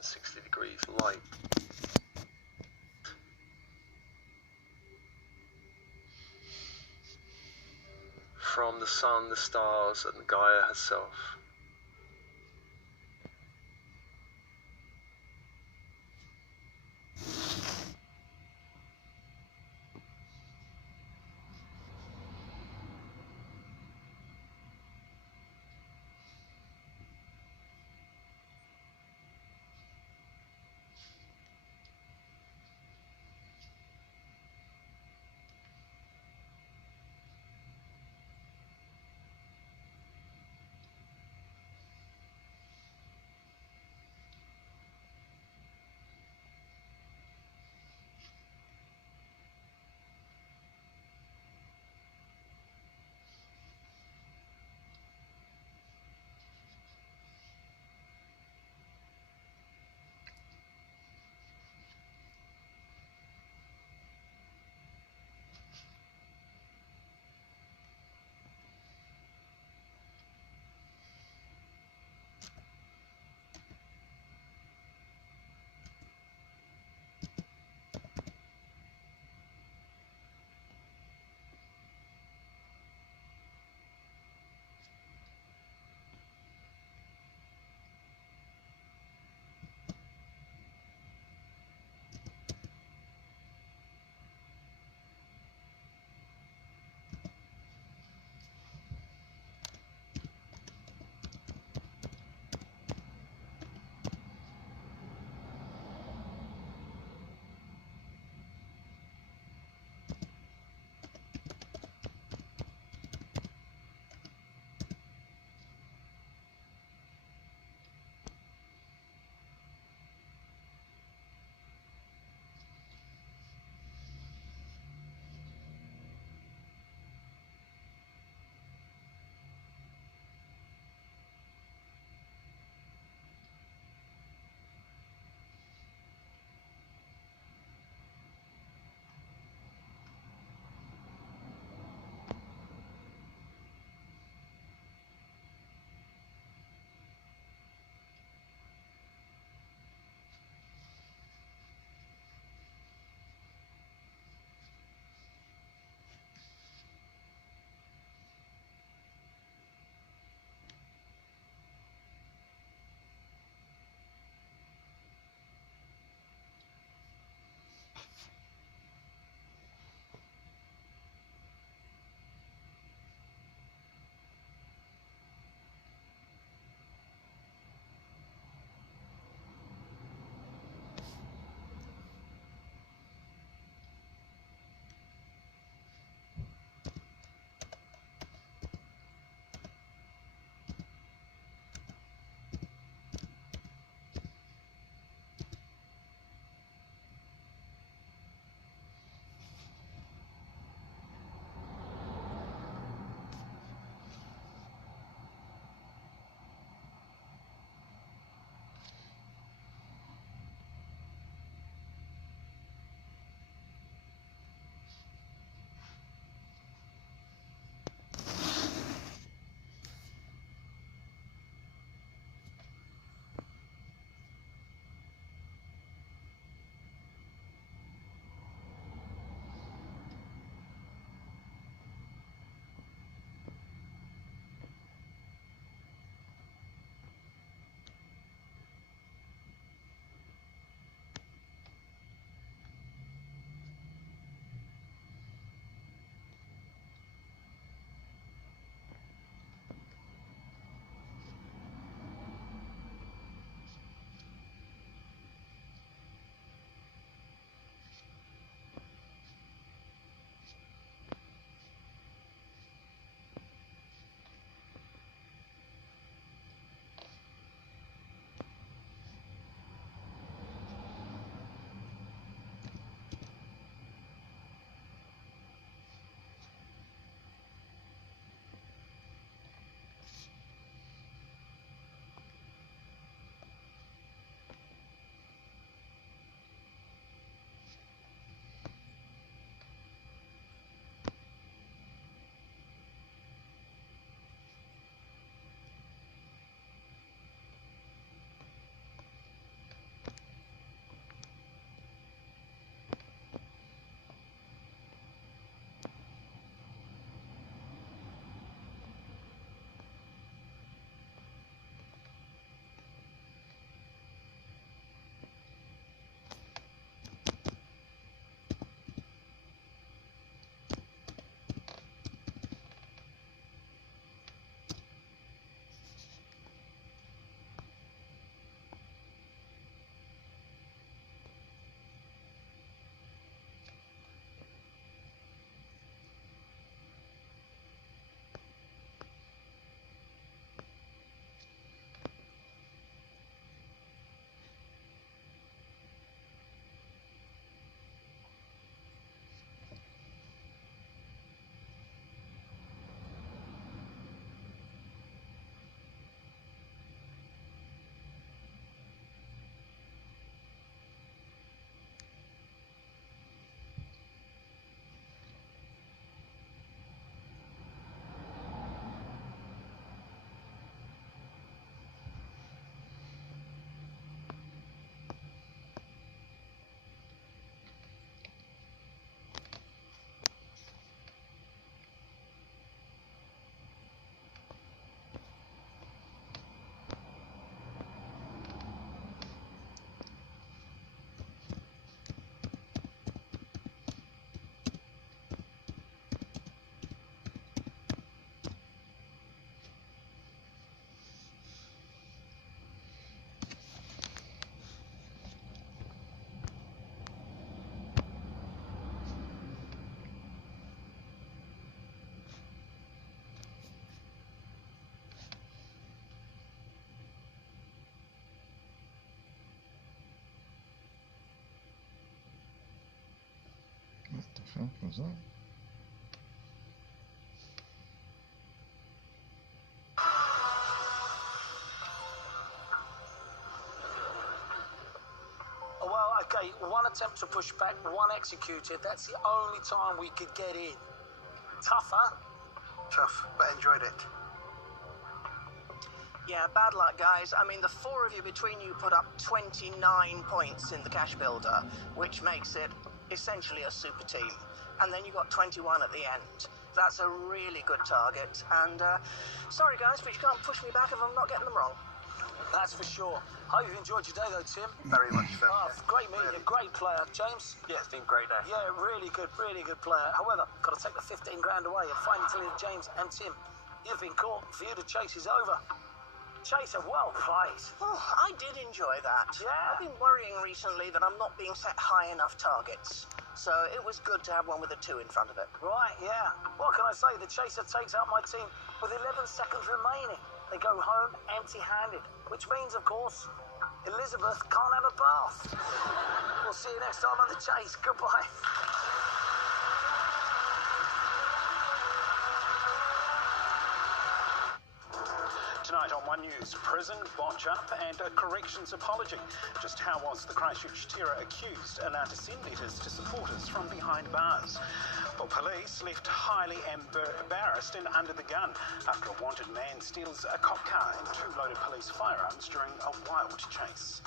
360 degrees light. From the sun, the stars, and Gaia herself. Oh, what's that? Well, okay, one attempt to push back, one executed. That's the only time we could get in. Tough, huh? Tough, but enjoyed it. Yeah, bad luck, guys. I mean, the four of you between you put up 29 points in the cash builder, which makes it essentially a super team. And then you got 21 at the end. That's a really good target. And, sorry, guys, but you can't push me back if I'm not getting them wrong. That's for sure. Hope you've enjoyed your day, though, Tim. Very much so. Oh, great meeting you. Great player. James? Yeah, it's been a great day. Yeah, really good player. However, got to take the 15 grand away and finally tell you, James and Tim, you've been caught. For you, the chase is over. Chaser, well played. Oh, I did enjoy that. Yeah. I've been worrying recently that I'm not being set high enough targets. So it was good to have one with a 2 in front of it. Right, yeah. What can I say? The Chaser takes out my team with 11 seconds remaining. They go home empty-handed, which means, of course, Elizabeth can't have a bath. We'll see you next time on The Chase. Goodbye. Tonight on One News, prison, botch up and a corrections apology. Just how was the Christchurch terror accused allowed to send letters to supporters from behind bars? Well, police left highly embarrassed and under the gun after a wanted man steals a cop car and 2 loaded police firearms during a wild chase.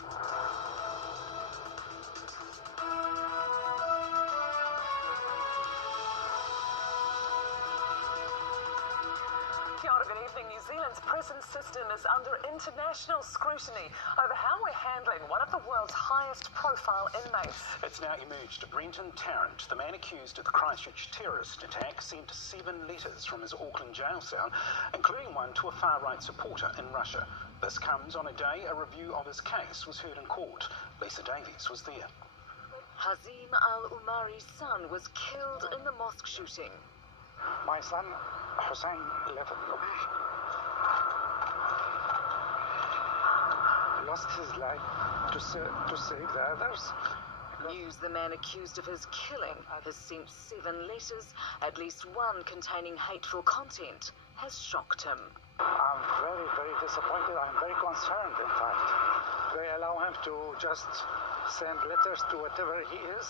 Kia ora, good evening. New Zealand's prison system is under international scrutiny over how we're handling one of the world's highest profile inmates. It's now emerged Brenton Tarrant, the man accused of the Christchurch terrorist attack, sent 7 letters from his Auckland jail cell, including one to a far-right supporter in Russia. This comes on a day a review of his case was heard in court. Lisa Davies was there. Hazim al-Umari's son was killed in the mosque shooting. My son, Hussein, left lost his life to save the others. News the man accused of his killing has sent 7 letters, at least one containing hateful content, has shocked him. I'm very, very disappointed. I'm very concerned, in fact. They allow him to just send letters to whatever he is,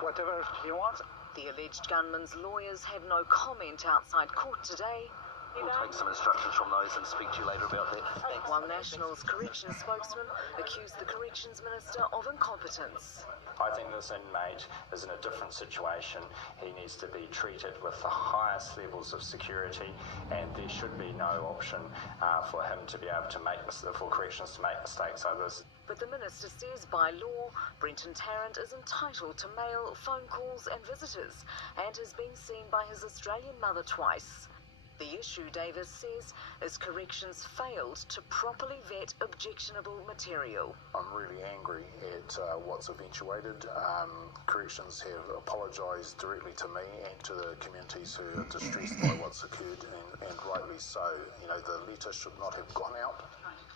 whatever he wants. The alleged gunman's lawyers have no comment outside court today. We'll take some instructions from those and speak to you later about that. Thanks. One National's corrections spokesman accused the corrections minister of incompetence. I think this inmate is in a different situation. He needs to be treated with the highest levels of security, and there should be no option for him to be able to for corrections to make mistakes like this. But the minister says by law, Brenton Tarrant is entitled to mail, phone calls and visitors, and has been seen by his Australian mother twice. The issue, Davis says, is corrections failed to properly vet objectionable material. I'm really angry at what's eventuated. Corrections have apologised directly to me and to the communities who are distressed by what's occurred, and rightly so. You know, the letter should not have gone out.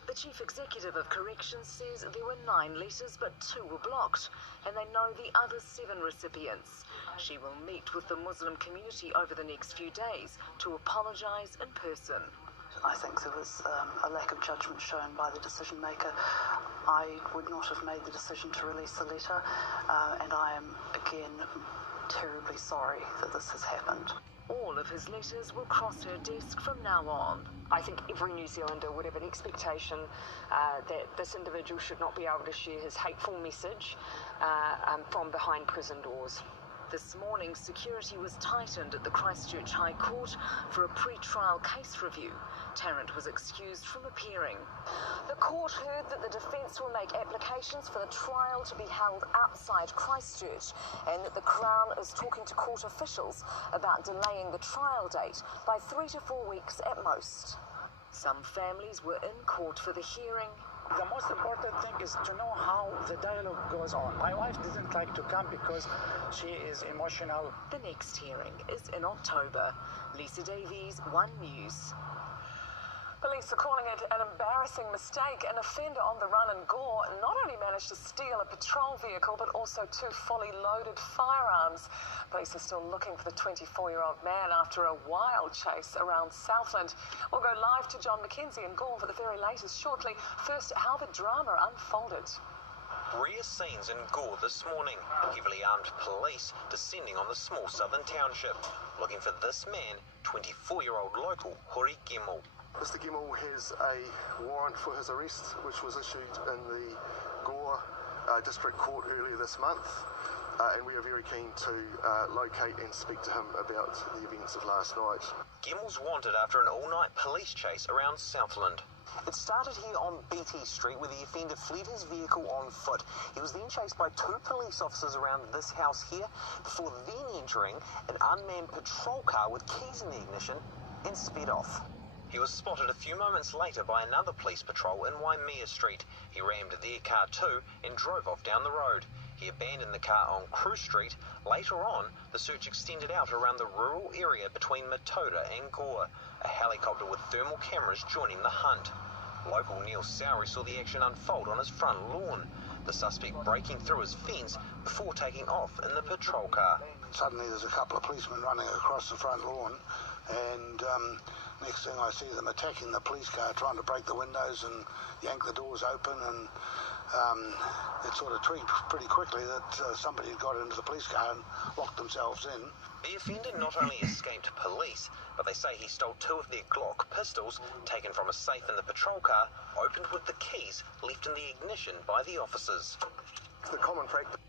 The chief executive of corrections says there were 9 letters, but 2 were blocked, and they know the other 7 recipients. She will meet with the Muslim community over the next few days to apologise in person. I think there was a lack of judgment shown by the decision maker. I would not have made the decision to release the letter, and I am, again, terribly sorry that this has happened. All of his letters will cross her desk from now on. I think every New Zealander would have an expectation that this individual should not be able to share his hateful message from behind prison doors. This morning, security was tightened at the Christchurch High Court for a pre-trial case review. Tarrant was excused from appearing. The court heard that the defence will make applications for the trial to be held outside Christchurch, and that the Crown is talking to court officials about delaying the trial date by 3 to 4 weeks at most. Some families were in court for the hearing. The most important thing is to know how the dialogue goes on. My wife didn't like to come because she is emotional. The next hearing is in October. Lisa Davies, One News. Police are calling it an embarrassing mistake. An offender on the run in Gore not only managed to steal a patrol vehicle, but also 2 fully loaded firearms. Police are still looking for the 24-year-old man after a wild chase around Southland. We'll go live to John McKenzie in Gore for the very latest shortly. First, how the drama unfolded. Rare scenes in Gore this morning. Heavily armed police descending on the small southern township, looking for this man, 24-year-old local Hori Gemmell. Mr. Gemmell has a warrant for his arrest, which was issued in the Gore District Court earlier this month, and we are very keen to locate and speak to him about the events of last night. Gemmell's wanted after an all-night police chase around Southland. It started here on BT Street, where the offender fled his vehicle on foot. He was then chased by 2 police officers around this house here, before then entering an unmanned patrol car with keys in the ignition and sped off. He was spotted a few moments later by another police patrol in Waimea Street. He rammed their car too and drove off down the road. He abandoned the car on Crew Street. Later on, the search extended out around the rural area between Matoda and Gore, a helicopter with thermal cameras joining the hunt. Local Neil Sowry saw the action unfold on his front lawn, the suspect breaking through his fence before taking off in the patrol car. Suddenly there's a couple of policemen running across the front lawn, and next thing I see them attacking the police car, trying to break the windows and yank the doors open, and it sort of tweaked pretty quickly that somebody had got into the police car and locked themselves in. The offender not only escaped police, but they say he stole 2 of their Glock pistols taken from a safe in the patrol car, opened with the keys left in the ignition by the officers. The common practice